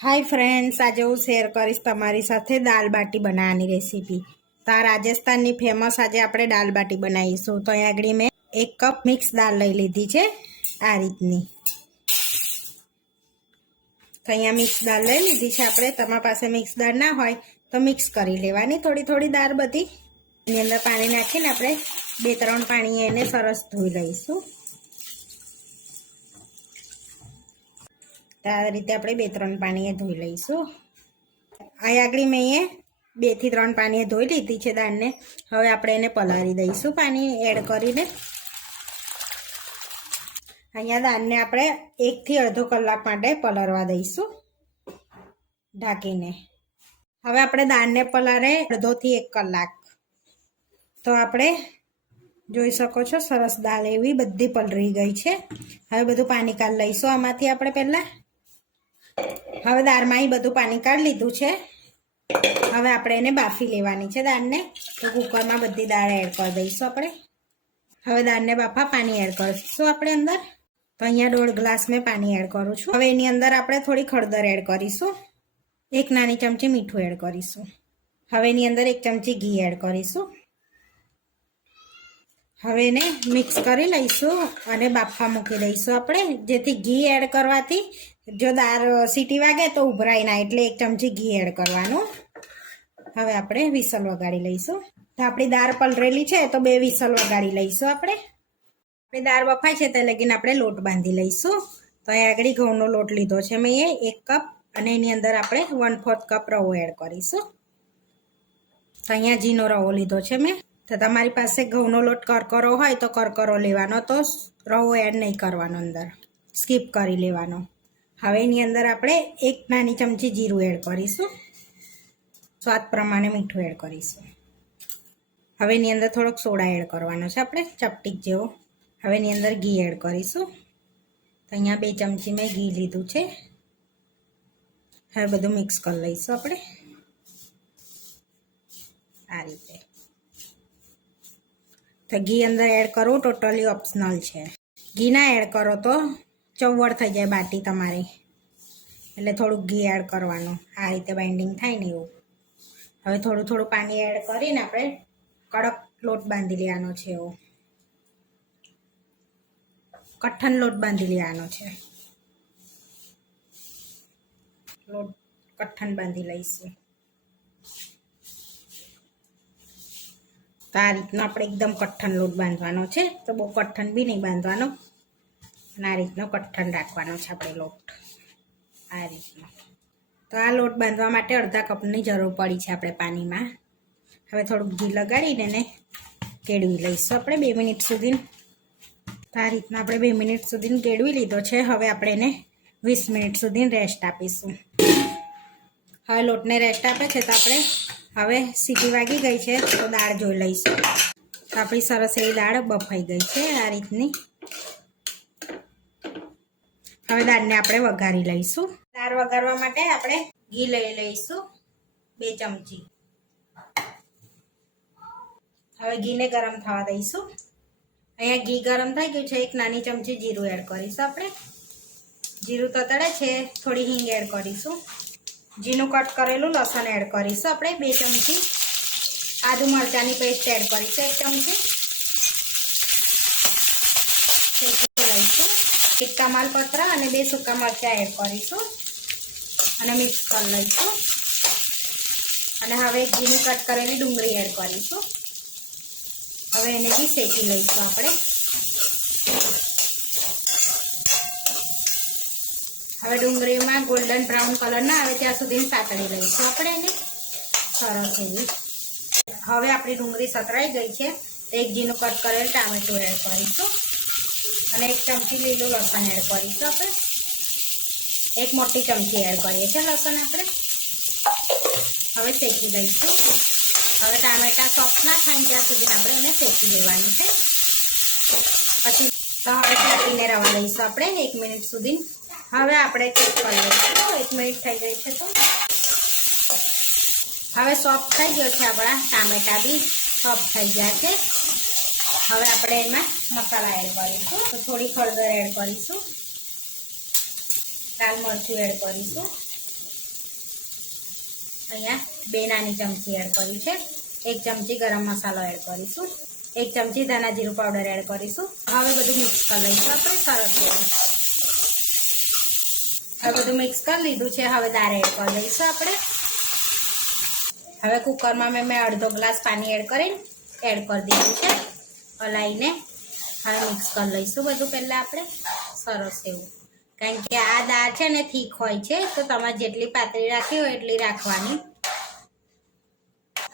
Hi friends, आज हूँ शेर करीश तमारी साथे दाल बाटी बनाववानी रेसिपी। तो आ राजस्थानी फेमस आज आपणे दाल बाटी बनावीशुं। तो अहीं आगळ मैं 1 कप मिक्स दाल लई लीधी छे आ रीतनी। तो अहीं मिक्स दाल लई लीधी छे आपणे। तमारा पासे मिक्स दाल ना होय तो मिक्स करी लेवानी थोड़ी थोड़ी दाल बधी। एनी अंदर पाणी नाखीने आपणे 2-3 पाणीए एने सरस धोई लईशुं। आ रीते આપણે 2-3 પાણીએ ધોઈ લઈશું। અહીં આગળ મેં 2 થી 3 પાણીએ ધોઈ લીધી છે દાળને। હવે આપણે એને પલાળી દઈશું પાણી એડ કરીને। અહીંયા દાળને આપણે 1 થી અડધો કલાક માટે પલાળવા દઈશું ઢાંકીને। હવે આપણે દાળને પલાળે અડધો થી 1 કલાક। તો આપણે જોઈ શકો છો સરસ દાળ એવી બધી પલળી ગઈ છે। હવે બધું પાણી કાઢી લઈશું આમાંથી આપણે પહેલા। હવે દાળમાં બધું પાણી કાઢી લીધું છે। હવે આપણે એને બાફી લેવાની છે દાળને। તો કુકરમાં બધી દાળ એડ કરી દઈશું આપણે। હવે દાળને બાફા પાણી એડ કરીશું આપણે અંદર। તો અહીંયા 1.5 ગ્લાસ મેં પાણી એડ કરું છું। હવે એની અંદર આપણે થોડી હળદર એડ કરીશું। 1 નાની ચમચી મીઠું એડ કરીશું। હવે એની અંદર 1 ચમચી ઘી એડ કરીશું। હવે એને મિક્સ કરી લઈશું અને બાફવા મૂકી દઈશું આપણે, જેથી ઘી એડ કરવાથી જો દાળ સીટી વાગે તો ઉભરાય ના, એટલે 1 ચમચી ઘી એડ કરવાનું। હવે આપણે વિસલ વગાડી લઈશું। તો આપણી દાળ પલળેલી છે તો 2 વિસલ વગાડી લઈશું આપણે। આપણી દાળ બફાય છે તે લગીને આપણે લોટ બાંધી લઈશું। તો અહીં આગળ ઘઉંનો લોટ લીધો છે મેં 1 કપ અને એની અંદર આપણે 1/4 કપ રવો એડ કરીશું। તો અહીંયા જીનો રવો લીધો છે મેં। तो तमारी पासे घऊनो लोट करकरो होय तो करकरो लेवानो, तो रवो एड नहीं करवानो, अंदर स्कीप करी लेवानो। हवे एनी अंदर आपणे 1 नानी चमची जीरु एड करीशुं। स्वाद प्रमाणे मीठुं एड करीशुं। हवे एनी अंदर थोड़ोक सोडा एड करवानो छे आपणे, चपटीक जेवो। हवे एनी अंदर घी एड करीशुं। तो अहींया 2 चमची में घी लीधुं छे। हवे बधुं मिक्स करी लईशुं आपणे आ रीते। तो घी अंदर एड करो टोटली ऑप्शनल है। घी ना एड करो तो चौवड़ थई जाए बाटी तमारी, एटले थोड़ुं घी एड करवानुं। आ रीते बाइंडिंग थाय ने एवुं। हवे थोड़ुं थोड़ुं पाणी एड करीने आपणे कड़क लोट बांधी लेવાનો छे। एवो कठण लोट बांधी लेવાનો छे। लोट कठण बांधी लईशुं। तो आ रीतना આપણે एकदम कठण लोट बांधवानो छे। तो बहु कठण भी नहीं बांधवानो, आ रीतनो कठण राखवानो छे આપણે लोट आ रीतना। तो आ लोट बांधवा माटे अर्धा कपनी जरूर पड़ी छे આપણે पानीमां। हवे थोड़ुं घी लगाडीने ने केळवी लईशुं આપણે 2 मिनिट सुधी। तो आ रीतना આપણે 2 मिनिट सुधी केळवी लीधो छे। हवे આપણે એને 20 मिनिट सुधी रेस्ट आपीशुं। हवे लोटने रेस्ट आपे छे तो આપણે हवे सीटी वागी गई है तो दाळ जोई लईशुं। तो आपणी सरस एवी दाळ बफाई गई है आ रीतनी। हवे दाळने आपणे वघारी लईशुं। दाळ वघारवा माटे आपणे घी लई लईशुं 2 चमची। हवे घीने गरम थवा दईशुं। अहींया घी गरम थई गयुं छे। 1 नानी चमची जीरु एड करीशुं आपणे। जीरु ततड़े छे, थोड़ी हींग एड करीशुं। जीनु कट करेलू लसन एड करीशुं आपणे 2 चमची। आदू मरचानी पेस्ट एड करीशुं 1 चमची। लईशुं 1 तमालपत्र अने 2 सूका मरचा एड करीशुं अने मिक्स कर लईशुं। अने हवे जीनु कट करेली डुंगળી एड करीशुं। हवे एने बी शेकी लईशुं आपणे। हवे डुंगળી में गोल्डन ब्राउन कलर ना आवे त्यां सुधी सातળી लईशुं आपणे एने सरस एवी। हवे आपणी डुंगળી सतराई गई है तो 1 जीनु कट करेल टामेटुं एड करीशुं अने 1 चमची लीलू लसन एड करीशुं आपणे। 1 मोटी चमची एड करीए छे लसन आपणे। हवे शेकी लईशुं। हवे टामेटा सॉफ्ट ना थाय त्यां सुधी आपणे एने शेकी लेवानी छे। पछी तो हवे चाटीने रवा लईशुं आपणे 1 मिनिट सुधी। हवे आपणे चेक कर लईशुं 1 मिनिट थई गई है तो हवे सॉफ्ट थई गयो छे। आपणा टामेटा बी सॉफ्ट थई गया छे। हवे आपणे एमां मसाला एड करीशुं। तो थोड़ी हळદર एड करीशुं, लाल मरचुं एड करीशुं, અહીંયા 2 નાની ચમચી એડ કરી છે, 1 ચમચી ગરમ મસાલો એડ કરીશું, 1 ચમચી ધાણા જીરું પાવડર એડ કરીશું. હવે બધું મિક્સ કરી લઈશું આપણે સરસ એવું. હવે બધું મિક્સ કરી લીધું છે. હવે દાળ એડ કરી દઈશું આપણે. હવે કુકરમાં મેં અડધો ગ્લાસ પાણી એડ કરી દીધું છે. હલાવીને હવે મિક્સ કરી લઈશું બધું પહેલાં આપણે સરસ એવું. કારણ કે આ દાળ છે ને થીક હોય છે, તો તમારે જેટલી પાતળી રાખવી હોય એટલી રાખવાની.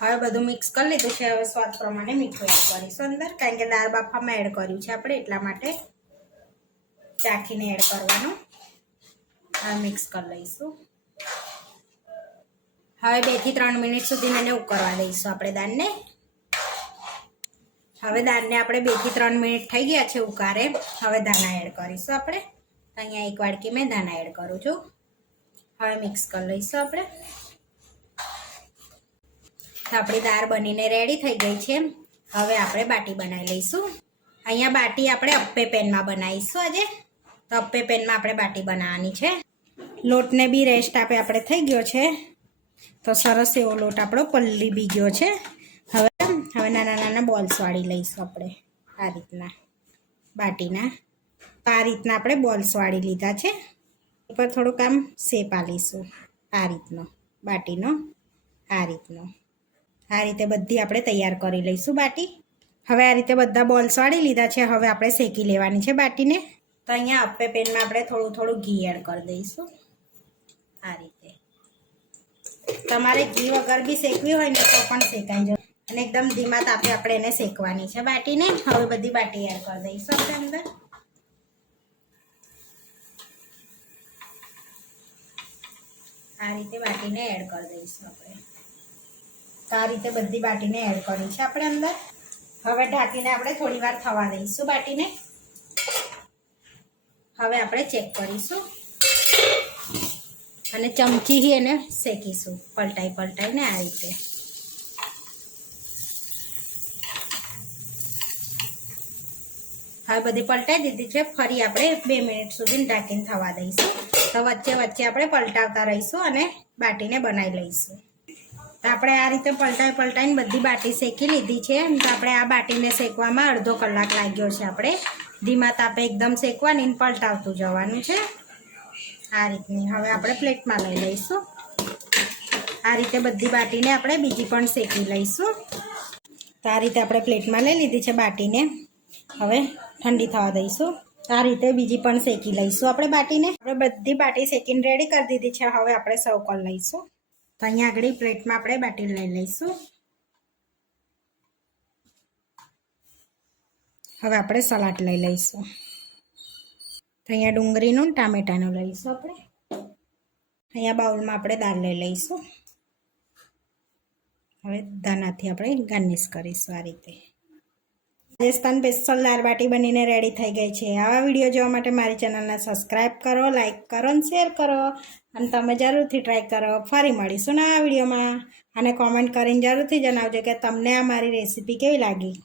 હવે બધું મિક્સ કરી લીધું છે. હવે સ્વાદ પ્રમાણે મીઠું એડ કરીશું અંદર, કારણ કે દાળ બાફામાં એડ કર્યું છે આપણે, એટલા માટે ચાખીને એડ કરવાનું. હવે મિક્સ કરી લઈશું. હવે 2 થી 3 મિનિટ સુધી એને ઉકળવા દઈશું આપણે દાળને. હવે દાળને આપણે 2 થી 3 મિનિટ થઈ ગયા છે ઉકારે. હવે ધાણા એડ કરીશું આપણે. અહીંયા 1 વાડકી મેં ધાણા એડ કરું છું. હવે મિક્સ કરી લઈશું આપણે. આપણી દાળ બનીને રેડી થઈ ગઈ છે. હવે આપણે બાટી બનાવી લઈશું. અહીંયા બાટી આપણે અપ્પે પેનમાં બનાવીશું આજે. તો અપ્પે પેનમાં આપણે બાટી બનાવવાની છે. લોટને બી રેસ્ટ આપણે થઈ ગયો છે. તો સરસ એવો લોટ આપણો પલળી બી ગયો છે. હવે નાના નાના બોલ્સ વાળી લઈશું આપણે આ રીતના બાટીના. આ રીતના આપણે બોલ્સ વાળી લીધા છે. ઉપર થોડુંક આમ શેપ આલીશું આ રીતનો બાટીનો, આ રીતનો. આ રીતે બધી આપણે તૈયાર કરી લઈશું બાટી. હવે આ રીતે બધા બોલ્સ વાળી લીધા છે. હવે આપણે શેકી લેવાની છે બાટીને. તો અહીંયા અપ્પે પેનમાં આપણે થોડું થોડું ઘી એડ કરી દઈશું આ રીતે. તમારે ઘી વગર બી શેકવી હોય ને તો પણ શેકાઈ જાય. અને એકદમ ધીમા તાપે આપણે એને શેકવાની છે બાટીને. હવે બધી બાટી એડ કરી દઈશું આપણે અંદર. આ રીતે બાટીને એડ કરી દઈશું આપણે. તો આ રીતે બધી બાટીને એડ કરી છે આપણે અંદર. હવે ઢાંકીને આપણે થોડી વાર થવા દઈશું બાટીને. હવે આપણે ચેક કરીશું અને ચમચીથી એને શેકીશું પલટાઈને આ રીતે. હવે બધી પલટાઈ દીધી છે. ફરી આપણે 2 મિનિટ સુધી ઢાંકીને થવા દઈશું. તો વચ્ચે વચ્ચે આપણે પલટાવતા રહીશું અને બાટીને બનાવી લઈશું. તો આપણે આ રીતે પલટાઈને બધી બાટી શેકી લીધી છે. તો આપણે આ બાટીને શેકવામાં અડધો કલાક લાગ્યો છે. આપણે ધીમા તાપે એકદમ શેકવાની, પલટાવતું જવાનું છે આ રીતની. હવે આપણે પ્લેટમાં લઈ લઈશું. આ રીતે બધી બાટીને આપણે બીજી પણ શેકી લઈશું. તો આ રીતે આપણે પ્લેટમાં લઈ લીધી છે બાટીને. હવે ઠંડી થવા દઈશું. આ રીતે બીજી પણ શેકી લઈશું આપણે બાટીને. આપણે બધી બાટી શેકીને રેડી કરી દીધી છે. હવે આપણે સર્વ કરી લઈશું. તો અહીંયા આગળ પ્લેટમાં આપણે બાટી લઈ લઈશું. હવે આપણે સલાડ લઈ લઈશું. તો અહીંયા ડુંગળીનું ટામેટાનું લઈશું આપણે. અહીંયા બાઉલમાં આપણે દાળ લઈ લઈશું. હવે ધાણાથી આપણે ગાર્નિશ કરીશું આ રીતે. રાજસ્થાન સ્પેશિયલ દાળ બાટી બનીને રેડી થઈ ગઈ છે. આવા વિડીયો જોવા માટે મારી ચેનલને સબસ્ક્રાઈબ કરો, લાઈક કરો અને શેર કરો. અને તમે જરૂરથી ટ્રાય કરો. ફરી મળીશું નવા વિડીયોમાં. અને કોમેન્ટ કરીને જરૂરથી જણાવજો કે તમને આ મારી રેસીપી કેવી લાગી.